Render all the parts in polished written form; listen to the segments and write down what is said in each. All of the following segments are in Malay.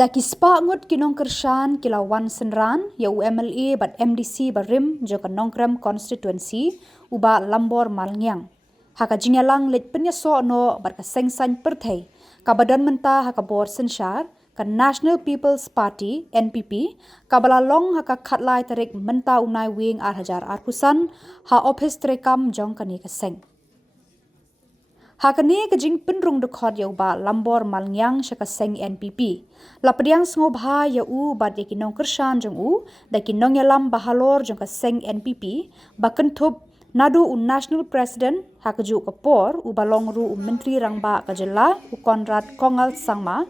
Daki spa ngut ki Nongkyrshan kila wan senran ya UMLA bat MDC Barim joka Nongkrem Constituency uba lambor malngyang. Haka jingalang let penyaso no bat ka sengsan perthai ka badan menta haka bor sensyar ka National People's Party NPP ka balalong haka khatlai tarik menta unai wing hajar arkusan ha office trekam Jong kani ka seng. Hakani kajing penrung dekhot ya uba lambor malngyang syaka seng NPP. Lapadiang sngobha ya u bad yaki Nongkyrshan jong u daki nongyalam bahalor jong ka seng NPP bakentup nadu u national president hakaju Khubor u balongru u menteri rangba kajela u Konrad Kongal Sangma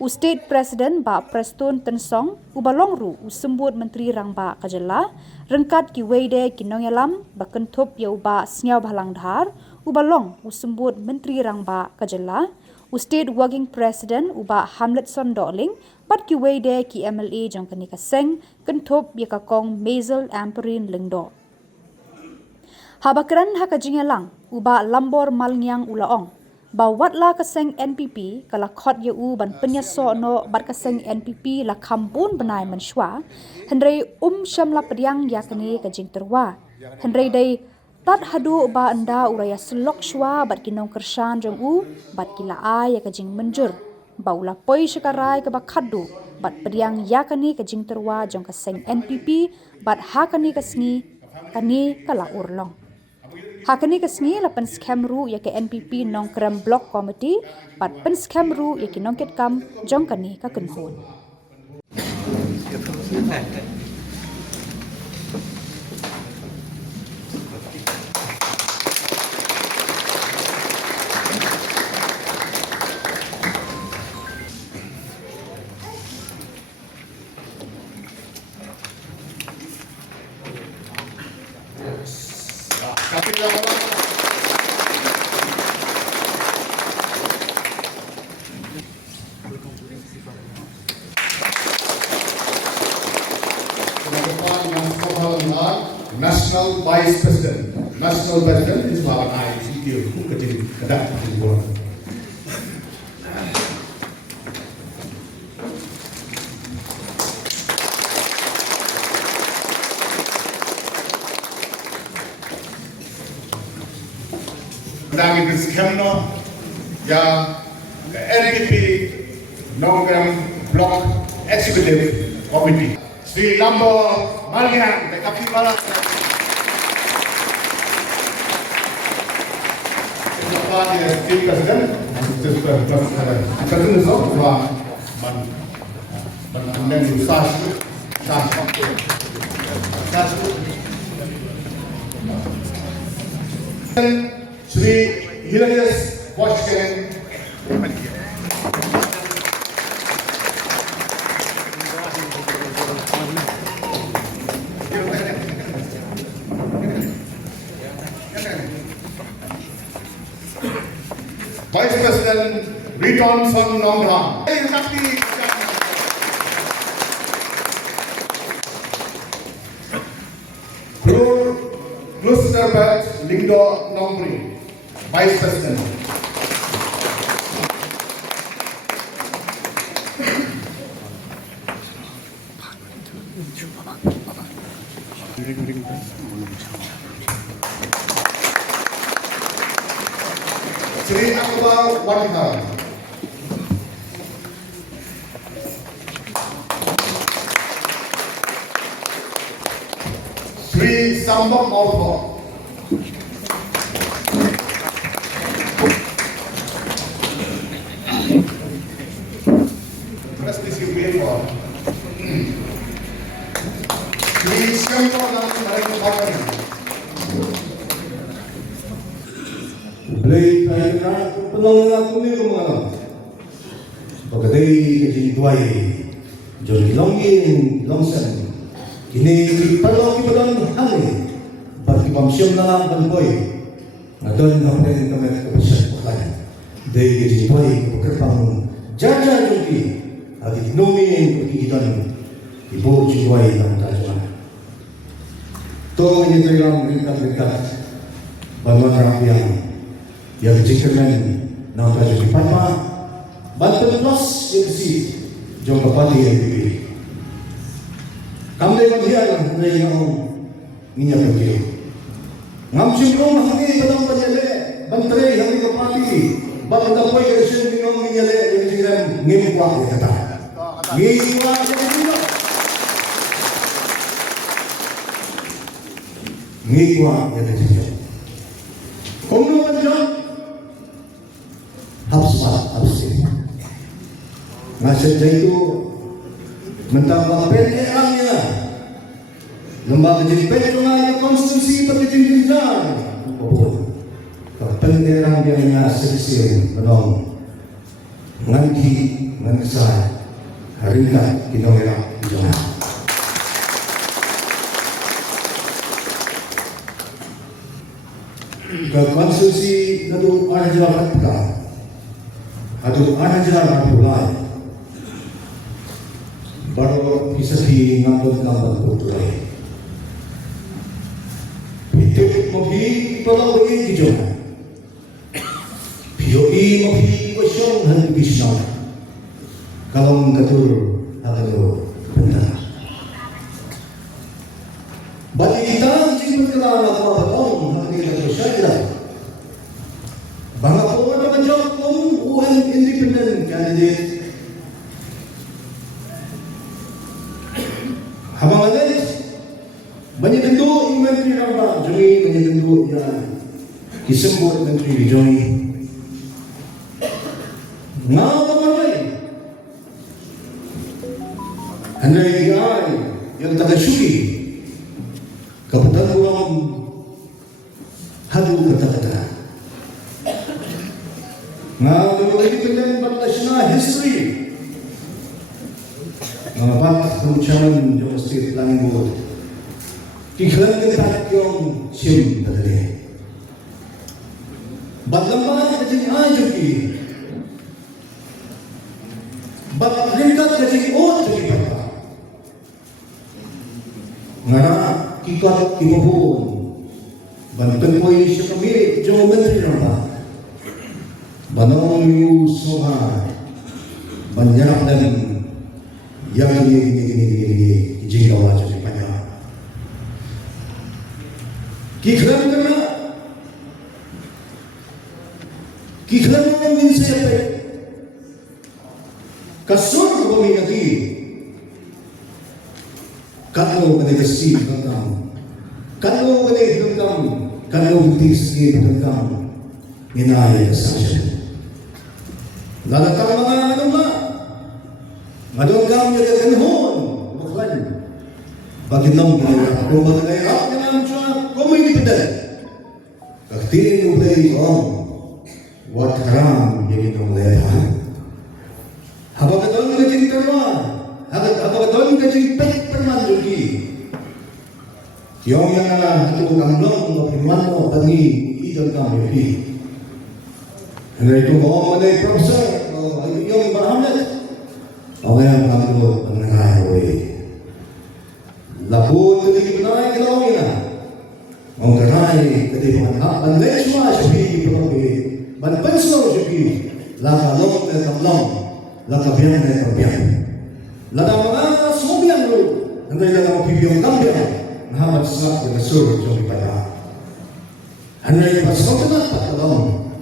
u state president ba Preston Tensong u balongru u sembut menteri rangba kajela rengkat ki weide ki nongyalam bakentup ya uba snyau balang dhar ubalong usembut menteri rangba kajela state working president uba Hamlet Sondoling pat ki weide ki MLA jong kani ka seng kenthop ya ka kong Mazel Amperin lengdo habakran ha ka jingalang uba lambor malngyang ulaong ba watla ka seng NPP kala khot ya u ban penyaso no bat ka seng NPP la kampun benai menshwa hendrei shamla pediang ya kani ka jing terwa hendrei dai tat hadu ba anda uraya selok shwa bat ki Nongkyrshan jong u bat ki laai ya kajing Mynjur ba ula poi shikarai ka ba khadu bat pediang ya kani kajing terwa jong ka seng NPP bat ha kani ka sngi kani kala urlong ha kani ka sngi la pen scam ru ya ke NPP Nongkrem block committee bat pen scam ru ya ki Nongket kam jong kani ka kenhon National Vice President, National President is Barim ICQ who kajing kadak di bawah. Daging diskemno ya NPP Nongkrem Block Executive Committee. Sri Lambor Malngyang Kapi Malang. State President, President of Sri Hilarious Washington. Vice President Return from Nongkrem. Cluster Bat Lingdo Nongkrem, Vice President. Sri Akbar Wanita. Sri Samla Malpo. Sri Shillong Blay tayo penolak kami rumah. Pagkatay kasi duay, Jong Ilongin, Ilongsan. Kini perlu kita don hangin, bagi pamsyam na lang balboy. Ngadon na pwede kami kapasya kaya. Day kasi duay pagkatang jaja jongki, at inumin pagkikitan ibo duay ng tajuan. To ini tayo ringkat-ringkat, bantuan rakyat. Yang diciptakan Nongkyrshan Padma, bantuan plus yang si Jong kapati NPP. Kamde bagian dari yang minyak pergi. Ngam simrong hangi badang panyale, bantray hangi kapati, bangda poy kersen minong minyale yang siram ngimwa kata. Ngimwa kata. Ngimwa kata. Kono panjang habsi. Ngasih itu mentambah PNR-nya. Lembaga jadi PNR Constituency bagi jenjang. PNR yang selesai penong nganti mengesah haringkat kita merah Jong. Ke Constituency itu ada jalan kita, atau ada jalan mulai. Baru bisa ngambil kultural. Itu mungkin perlu bagi Jong. POI mungkin kosong dan bisno. Kalau mengatur atau benar. Bagi kita jika kita nak bertemu hari ini saja. Bangga pun ada macam UN independent candidate. Habang ada banyak tentu menteri apa Jong banyak tentu ya kisembur menteri Jong ngau ramai andai yang tak syuki kebetulan orang hadu kata-kata ngau lagi dengan national history Bapak Perucaman Jong State Planning Board Kiklan ketak yung sim tadi. Badlamban kajing ajuki. Badlimkat kajing ot kajing pata. Ngana kikat kimapun. Banten poy siya kami Jong menteri napa. Banong yu soha. Banyak dan yang ini jingga wajah banyak. Kiklan mo minsan kasur kami lagi kalau kanegasi hanggang kalau tis hanggang inaya sa siya lalatang mga ba madonggam niya ganhon baklan bakit nang ginawa kung magkaya naman siya kung may dipidal kaktiin mo play on what haram yung itong leha habang doon kajing tarwa habang doon kajing pet perman lagi yung yang hatu kamlong mapirman mo tangi idol kami ano ito mo manay professor yung Barim okay ang kamlo ang nangyayaway lapun ketika benar kita na Nongkrem ketika benar banleswa sepi perobe banpenslo sepi lakalong na kamlong lakabiang na kabiang ladang mga sumian lo nanday lang mapibiyong kambiang nahamat sa mga sur yung ipaya hanay pasotan at patalong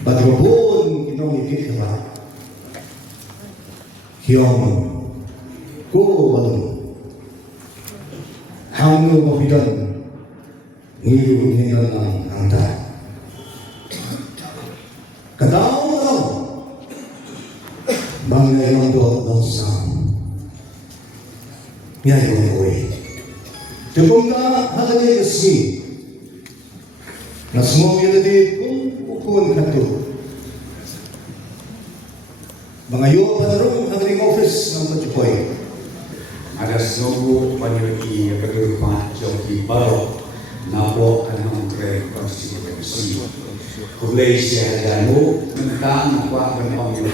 badrobon kinong ikit na Jong Khubor hangno mabidan ngilu hingan ang anta kadao bangay ang do ng sam ngayon kowe tepung ka halagay kasi nasmo yun kung ukun kato mga yo Rung ang office ng Pachukoy. Ada sungguh penyuki kedua joki baru napo Nongkrem Constituency. Malaysia jamu tentang apa penyuki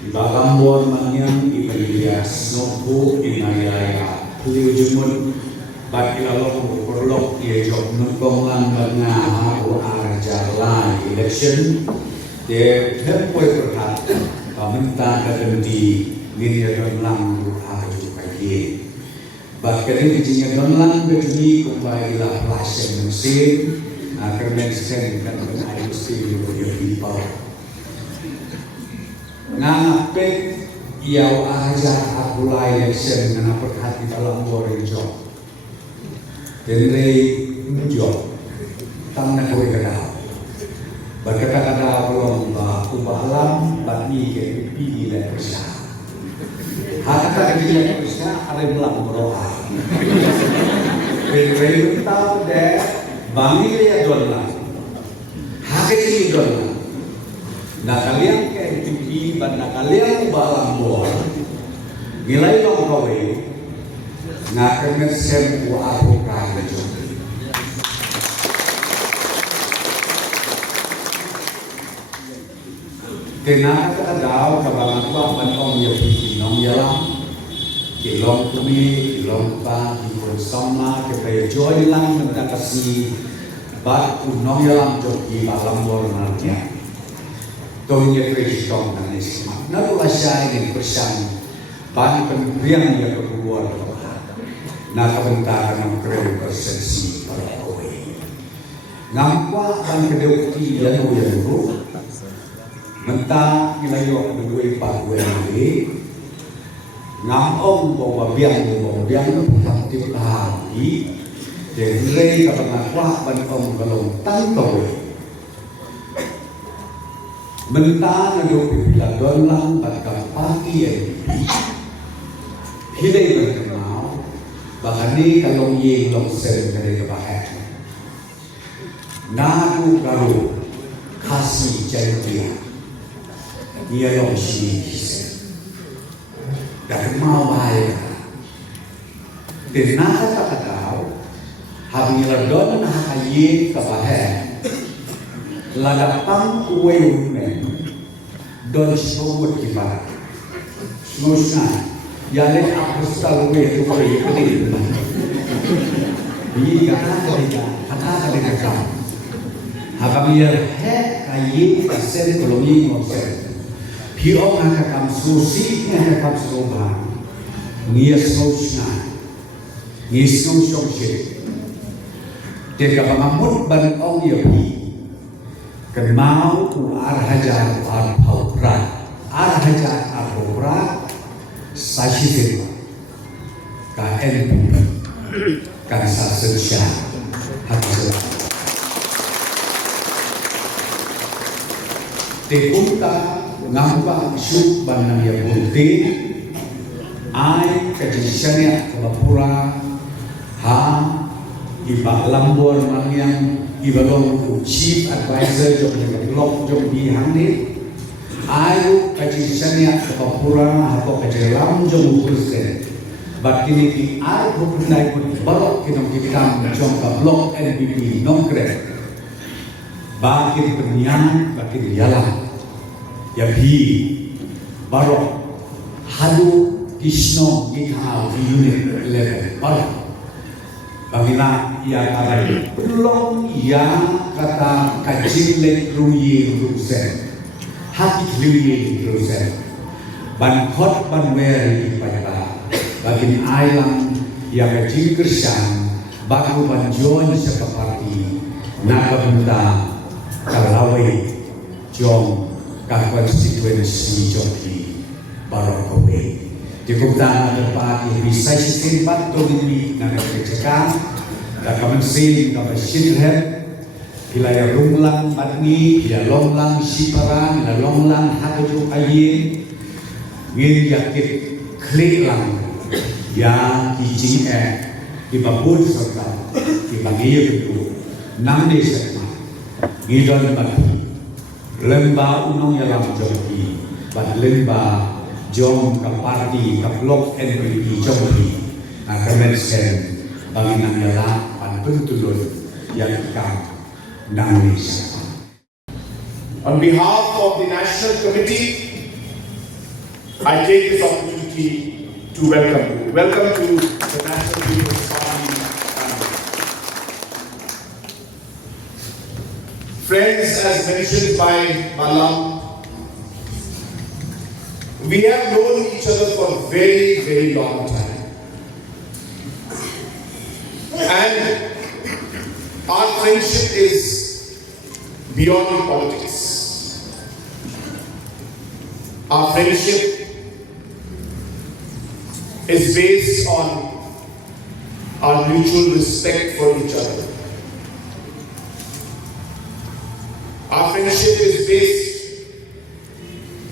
di Bagambon mangyang ibalias nunggu di Meghalaya. Kuliu jumun bagi lalu perlok dia jok nungkongan bernah aku arjalan election dia terpoy berhat minta kemudian ngiri don lang aju kaye bakal jinya don lang begini kumbai la plasen mesin kermen sen kan ada mesti dia people ngapet iau aja aku lain sen ngana perhati dalam goreng Jong tenre Mynjur tang nak koi kada berkata kada belum aku balam bani ke pipi le persa hakata dia persa ada belang beroha tenre tahu deh bangi dia dola hakati dola nak kalian ke pipi ban nak kalian balam bor nilai long kawe nak kena sempu aku kan Kena kata daw kabalan ko ban om yo Nongkyrshan Shillong kumi Shillong pa ko Samla ke pe joy lang na kasi ba Nongkyrshan jo ki balam bor na niya to ye Shillong na nisma na ko siya ni persan ban pembriang ya Khubor na kabentaran ng Constituency para away ngampa ang kedeuti ya no mentah nilayo duwe pagwe ni ngam om bawa biang patip hari jadi ka pangakwa ban om galong tanto mentah ngayo pipila don lang batka pagi hilay berkenal bahkan ni kalong yeng long sen kade bahaya nadu garu khasi jantia ia yang sini dari mau bahaya dan nak tak tahu habis ladon hayi kabahaya ladapang kue umen don sebut kibar nusna yale aku selalu itu kue itu ini kata habis kayi pasir koloni ngosel Hiong nakakam susi nakakam soba ngia sosna ngisong sosye teka pamamut ban ong yapi kemau ku arhaja arpaurat arhaja arpaurat sashite ka NPP kan sasensya hasil tekunta ngamba syuk banang ya bunti ai kejadiannya kelapura ha iba lambor mangyang iba long chief advisor jom blog jom di hangni ai kejadiannya kelapura atau kejelam jom kursen bakini ki ai bukunai pun balok kinong kitam jom ka blog NPP Nongkrem bakit penyan bakit yalang ya bi barok hadu kisno githau unit 11 barok bangina ia karai belum ia kata kajing lek ruyi rusen hati ruyi rusen ban khot ban wer di payata bagin ailang ia kajing kersan baku ban Jong seperti naga benda kalawai Jong Constituency Joki Barokobe. Di kumpulan ada bisa simpat tuli naga kerjakan, kamen sin kamen sinher, hilaya runglang batni, hilaya longlang siparan, hilaya longlang hatu kayin, ngin yakit klik lang, ya kijing di babun serta di bangir itu, nang desa, ngidon batni. Lemba unong yalam joki, bat lemba Jong ke parti ke blok NPP joki, kemen sen bagi nang yalam pan pentulun yang kam nang desa. On behalf of the National Committee, I take this opportunity to welcome you. Welcome to the National People's Party family. Friends, as mentioned by Malam, we have known each other for a very, very long time. And our friendship is beyond politics. Our friendship is based on our mutual respect for each other. Our friendship is based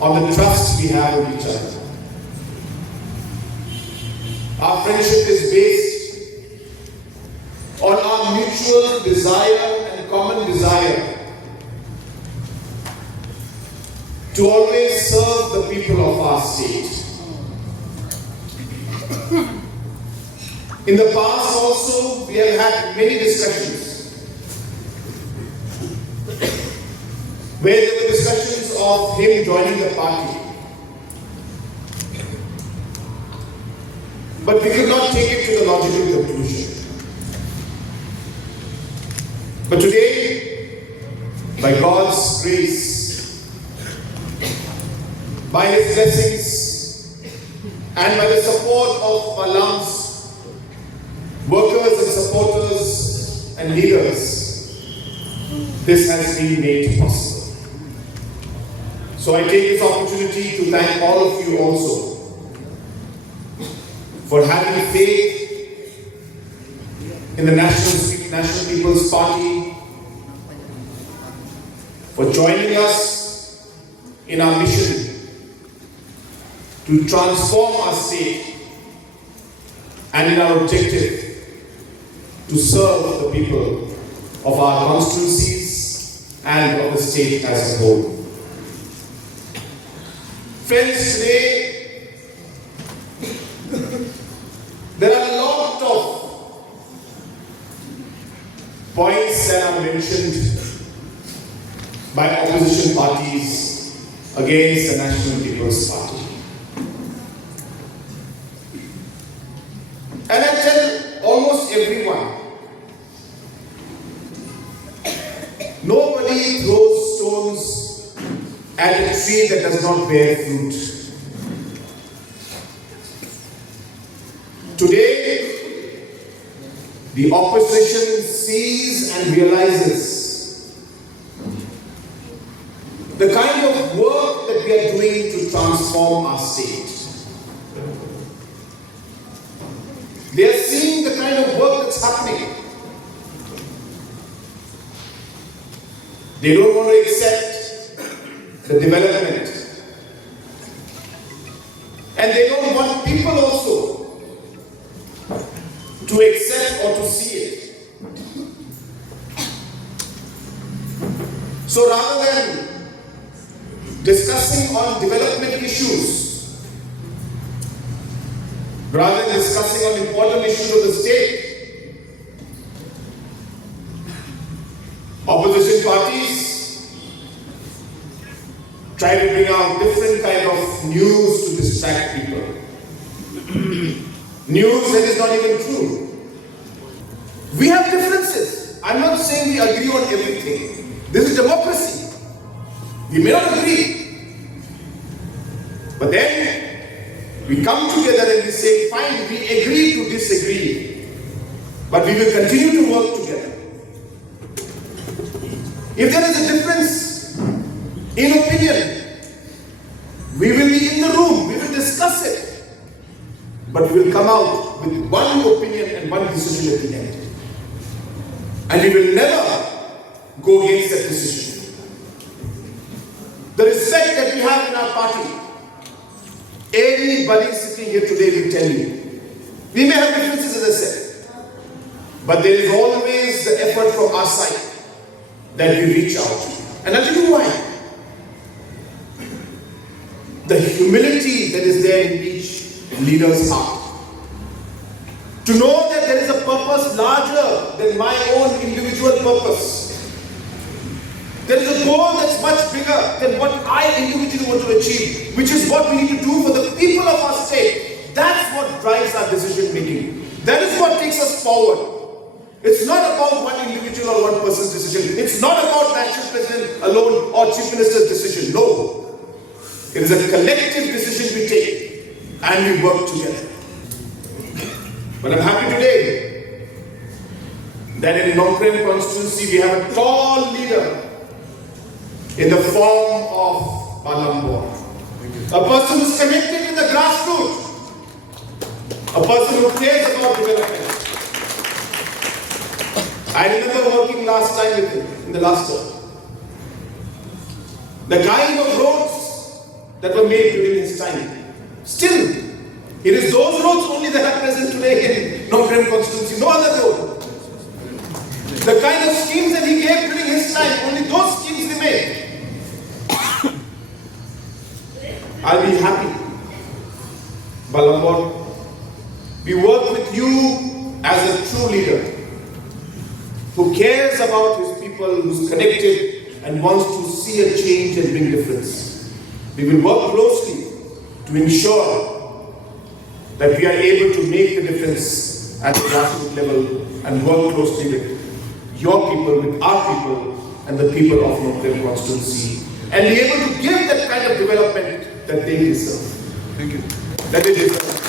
on the trust we have in each other. Our friendship is based on our mutual desire and common desire to always serve the people of our state. In the past also, we have had many discussions where there were discussions of him joining the party. But we could not take it to the logical conclusion. But today, by God's grace, by His blessings, and by the support of alums, workers and supporters and leaders, this has been made possible. So I take this opportunity to thank all of you also for having faith in the National People's Party, for joining us in our mission to transform our state and in our objective to serve the people of our constituencies and of the state as a whole. Friends, today there are a lot of points that are mentioned by opposition parties against the National People's Party. And I tell almost everyone, nobody throws stones at a tree that does not bear fruit. Today, the opposition sees and realizes the kind of work that we are doing to transform our state. They are seeing the kind of work that's happening. They don't want to accept the development. And they don't want people also to accept or to see it. So rather than discussing on development issues, rather than discussing on important issues of the state, opposition parties try to bring out different kind of news to distract people. News that is not even true. We have differences. I'm not saying we agree on everything. This is democracy. We may not agree. But then we come together and we say, fine, we agree to disagree. But we will continue to work together. If there is a difference in opinion, we will be in the room, we will discuss it, but we will come out with one opinion and one decision at the end. And we will never go against that decision. The respect that we have in our party, anybody sitting here today will tell you, we may have differences, as I said, but there is always the effort from our side that we reach out. And I'll tell you why. The humility that is there in each leader's heart. To know that there is a purpose larger than my own individual purpose. There is a goal that's much bigger than what I individually want to achieve, which is what we need to do for the people of our state. That's what drives our decision making. That is what takes us forward. It's not about one individual or one person's decision. It's not about national president alone or chief minister's decision. No. It is a collective decision we take and we work together. But I'm happy today that in Nongkrem constituency we have a tall leader in the form of Balambor. A person who is connected in the grassroots. A person who cares about development. I remember working last time with him, in the last term. The kind of roads that were made during his time. Still, it is those roads only that are present today in Nongkrem constituency, no other road. The kind of schemes that he gave during his time, only those schemes remain. I'll be happy. Balambor, we work with you as a true leader who cares about his people, who's connected and wants to see a change and bring difference. We will work closely to ensure that we are able to make the difference at the grassroots level and work closely with your people, with our people, and the people of Nongkrem constituency, and be able to give that kind of development that they deserve. Thank you. That they deserve.